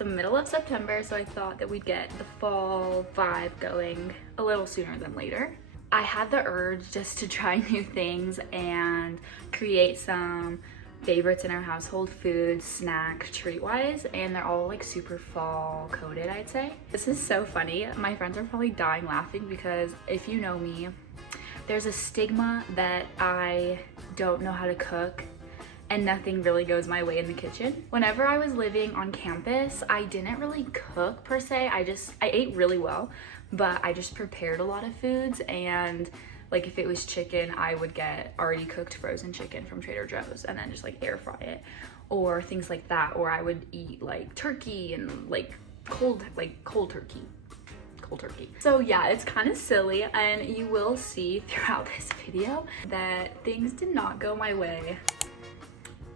the middle of September, so I thought that we'd get the fall vibe going a little sooner than later. I had the urge just to try new things and create some favorites in our household, food, snack, treat-wise, and they're all like super fall coded, I'd say. This is so funny. My friends are probably dying laughing because if you know me, there's a stigma that I don't know how to cook and nothing really goes my way in the kitchen. Whenever I was living on campus, I didn't really cook per se. I ate really well, but I just prepared a lot of foods, and like if it was chicken, I would get already cooked frozen chicken from Trader Joe's and then just like air fry it or things like that. Or I would eat like turkey and like cold turkey. So yeah, it's kind of silly, and you will see throughout this video that things did not go my way.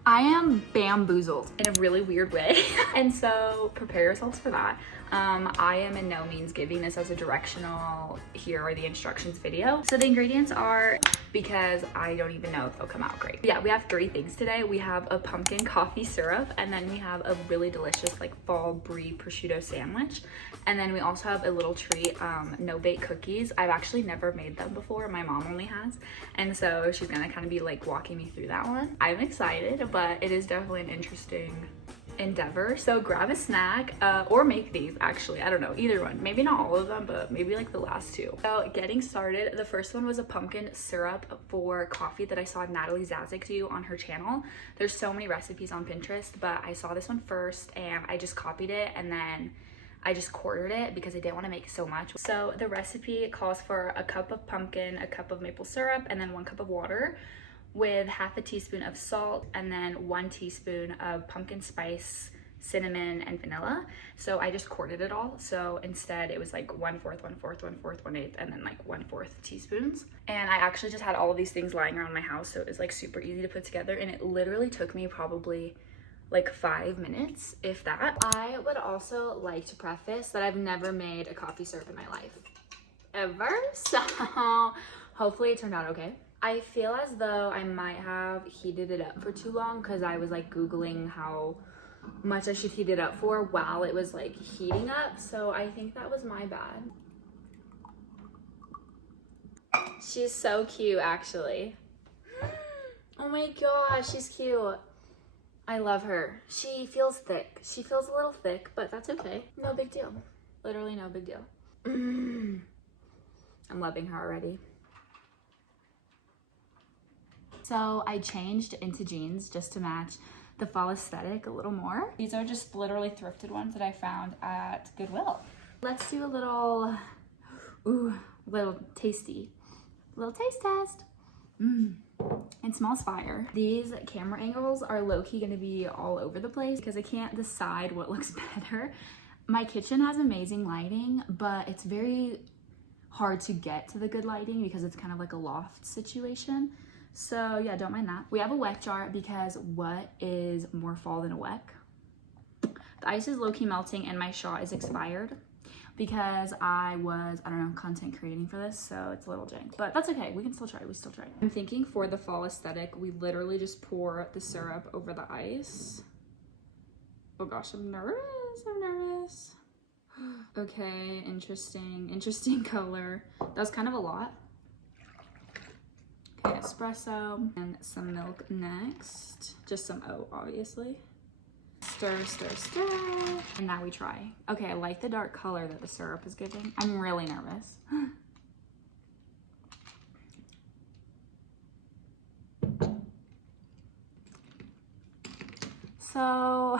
I am bamboozled in a really weird way. And so prepare yourselves for that. I am in no means giving this as a directional, here are the instructions video. So the ingredients are, because I don't even know if they'll come out great. Yeah, we have 3 things today. We have a pumpkin coffee syrup, and then we have a really delicious like fall brie prosciutto sandwich. And then we also have a little treat, no-bake cookies. I've actually never made them before. My mom only has. And so she's gonna kind of be like walking me through that one. I'm excited, but it is definitely an interesting endeavor. So grab a snack or make these, actually, I don't know, either one, maybe not all of them, but maybe like the last 2. So getting started, the first one was a pumpkin syrup for coffee that I saw Natalie Zazik do on her channel. There's so many recipes on Pinterest, but I saw this one first and I just copied it, and then I just quartered it because I didn't want to make so much. So the recipe calls for a cup of pumpkin, a cup of maple syrup, and then 1 cup of water with half a teaspoon of salt, and then 1 teaspoon of pumpkin spice, cinnamon, and vanilla. So I just quartered it all. So instead it was like 1/4, 1/4, 1/4, 1/8, and then like 1/4 teaspoons. And I actually just had all of these things lying around my house, so it was like super easy to put together, and it literally took me probably like 5 minutes, if that. I would also like to preface that I've never made a coffee syrup in my life, ever. So hopefully it turned out okay. I feel as though I might have heated it up for too long because I was like Googling how much I should heat it up for while it was like heating up. So I think that was my bad. She's so cute, actually. Oh my gosh, she's cute. I love her. She feels thick. She feels a little thick, but that's okay. No big deal. Literally no big deal. I'm loving her already. So I changed into jeans just to match the fall aesthetic a little more. These are just literally thrifted ones that I found at Goodwill. Let's do a little taste test. It smells fire. These camera angles are low-key gonna be all over the place because I can't decide what looks better. My kitchen has amazing lighting, but it's very hard to get to the good lighting because it's kind of like a loft situation. So yeah, don't mind that. We have a wet jar because what is more fall than a weck? The ice is low-key melting and my shot is expired because I was, I don't know, content creating for this, so it's a little jank. But that's okay, we can still try, I'm thinking for the fall aesthetic, we literally just pour the syrup over the ice. Oh gosh, I'm nervous. Okay, interesting color. That was kind of a lot. Okay, espresso and some milk next. Just some oat, obviously. Stir, stir, stir. And now we try. Okay, I like the dark color that the syrup is giving. I'm really nervous. So,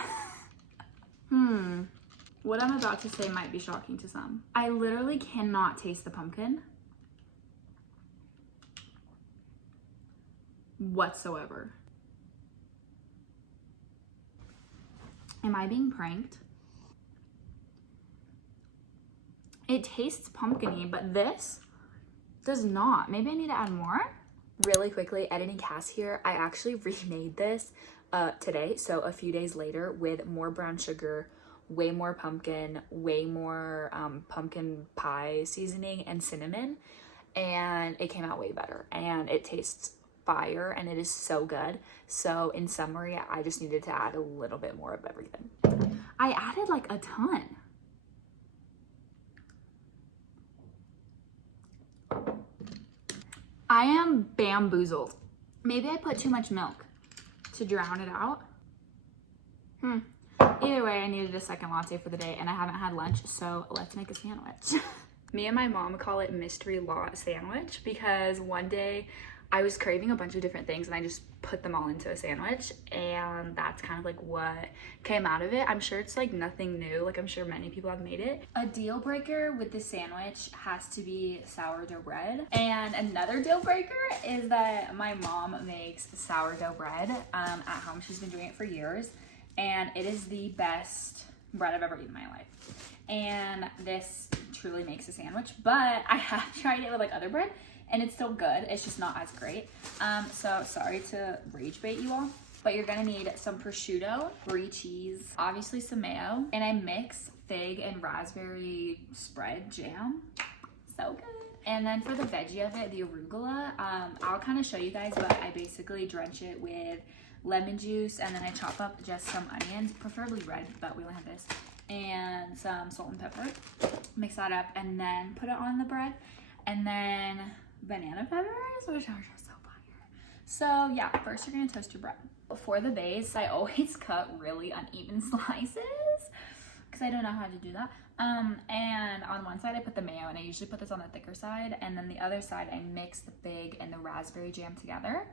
what I'm about to say might be shocking to some. I literally cannot taste the pumpkin whatsoever. Am I being pranked? It tastes pumpkin-y, but this does not. Maybe I need to add more. Really quickly, editing Cass here, I actually remade this today, so a few days later, with more brown sugar, way more pumpkin, way more pumpkin pie seasoning and cinnamon, and it came out way better, and it tastes fire and it is so good. So in summary, I just needed to add a little bit more of everything. I added like a ton. I am bamboozled. Maybe I put too much milk to drown it out. Either way, I needed a second latte for the day and I haven't had lunch, so let's make a sandwich. Me and my mom call it mystery lot sandwich because one day I was craving a bunch of different things and I just put them all into a sandwich, and that's kind of like what came out of it. I'm sure it's like nothing new, like I'm sure many people have made it. A deal breaker with the sandwich has to be sourdough bread, and another deal breaker is that my mom makes sourdough bread at home. She's been doing it for years and it is the best bread I've ever eaten in my life. And this truly makes a sandwich, but I have tried it with like other bread and it's still good. It's just not as great. So sorry to rage bait you all, but you're gonna need some prosciutto, brie cheese, obviously some mayo, and I mix fig and raspberry spread jam. So good. And then for the veggie of it, the arugula, I'll kind of show you guys, but I basically drench it with lemon juice and then I chop up just some onions, preferably red, but we only have this, and some salt and pepper. Mix that up and then put it on the bread, and then banana peppers, which are just so fire. So yeah, first you're gonna toast your bread. For the base, I always cut really uneven slices because I don't know how to do that. And on one side I put the mayo, and I usually put this on the thicker side, and then the other side I mix the fig and the raspberry jam together.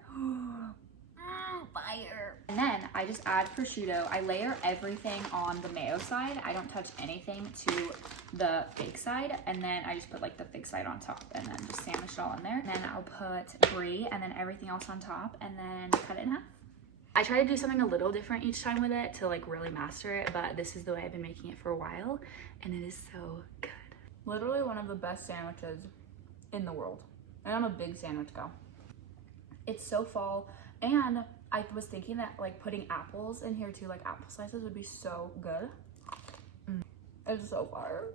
Fire. And then I just add prosciutto. I layer everything on the mayo side. I don't touch anything to the fig side, and then I just put like the fig side on top and then just sandwich it all in there. And then I'll put brie and then everything else on top and then cut it in half. I try to do something a little different each time with it to like really master it, but this is the way I've been making it for a while and it is so good. Literally one of the best sandwiches in the world. And I'm a big sandwich gal. It's so fall, and I was thinking that like putting apples in here too, like apple slices would be so good. It's so fire.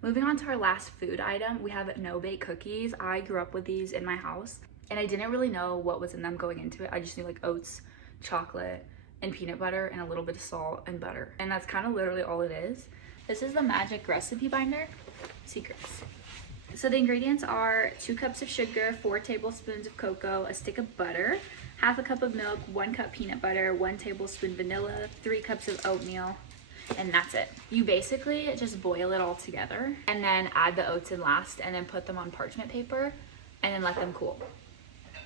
Moving on to our last food item, we have no-bake cookies. I grew up with these in my house and I didn't really know what was in them going into it. I just knew like oats, chocolate, and peanut butter, and a little bit of salt and butter. And that's kind of literally all it is. This is the magic recipe binder. Secrets. So the ingredients are 2 cups of sugar, 4 tablespoons of cocoa, a stick of butter, half a cup of milk, 1 cup peanut butter, 1 tablespoon vanilla, 3 cups of oatmeal, and that's it. You basically just boil it all together and then add the oats in last and then put them on parchment paper and then let them cool.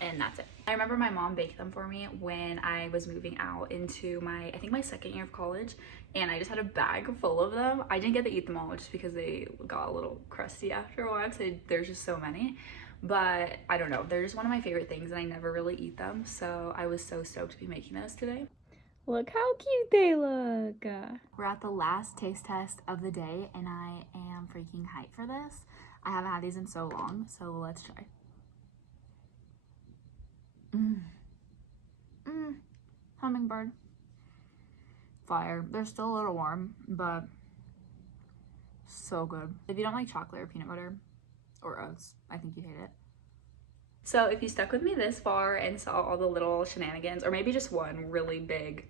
And that's it. I remember my mom baked them for me when I was moving out into I think my second year of college, and I just had a bag full of them. I didn't get to eat them all just because they got a little crusty after a while because there's just so many. But I don't know, they're just one of my favorite things and I never really eat them. So I was so stoked to be making those today. Look how cute they look. We're at the last taste test of the day and I am freaking hyped for this. I haven't had these in so long, so let's try. Hummingbird. Fire. They're still a little warm, but so good. If you don't like chocolate or peanut butter or oats, I think you'd hate it. So if you stuck with me this far and saw all the little shenanigans, or maybe just one really big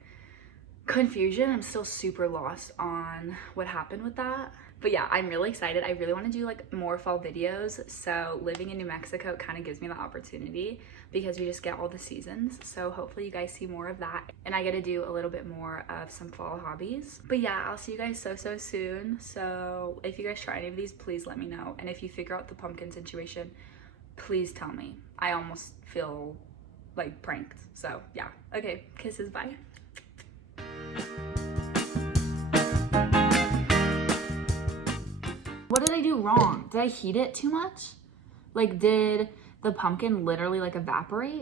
confusion, I'm still super lost on what happened with that. But yeah, I'm really excited. I really want to do like more fall videos. So living in New Mexico kind of gives me the opportunity because we just get all the seasons. So hopefully you guys see more of that and I get to do a little bit more of some fall hobbies. But yeah, I'll see you guys so soon. So if you guys try any of these, please let me know. And if you figure out the pumpkin situation, please tell me. I almost feel like pranked. So yeah, okay, kisses, bye. What did I do wrong? Did I heat it too much? Like, did the pumpkin literally like evaporate?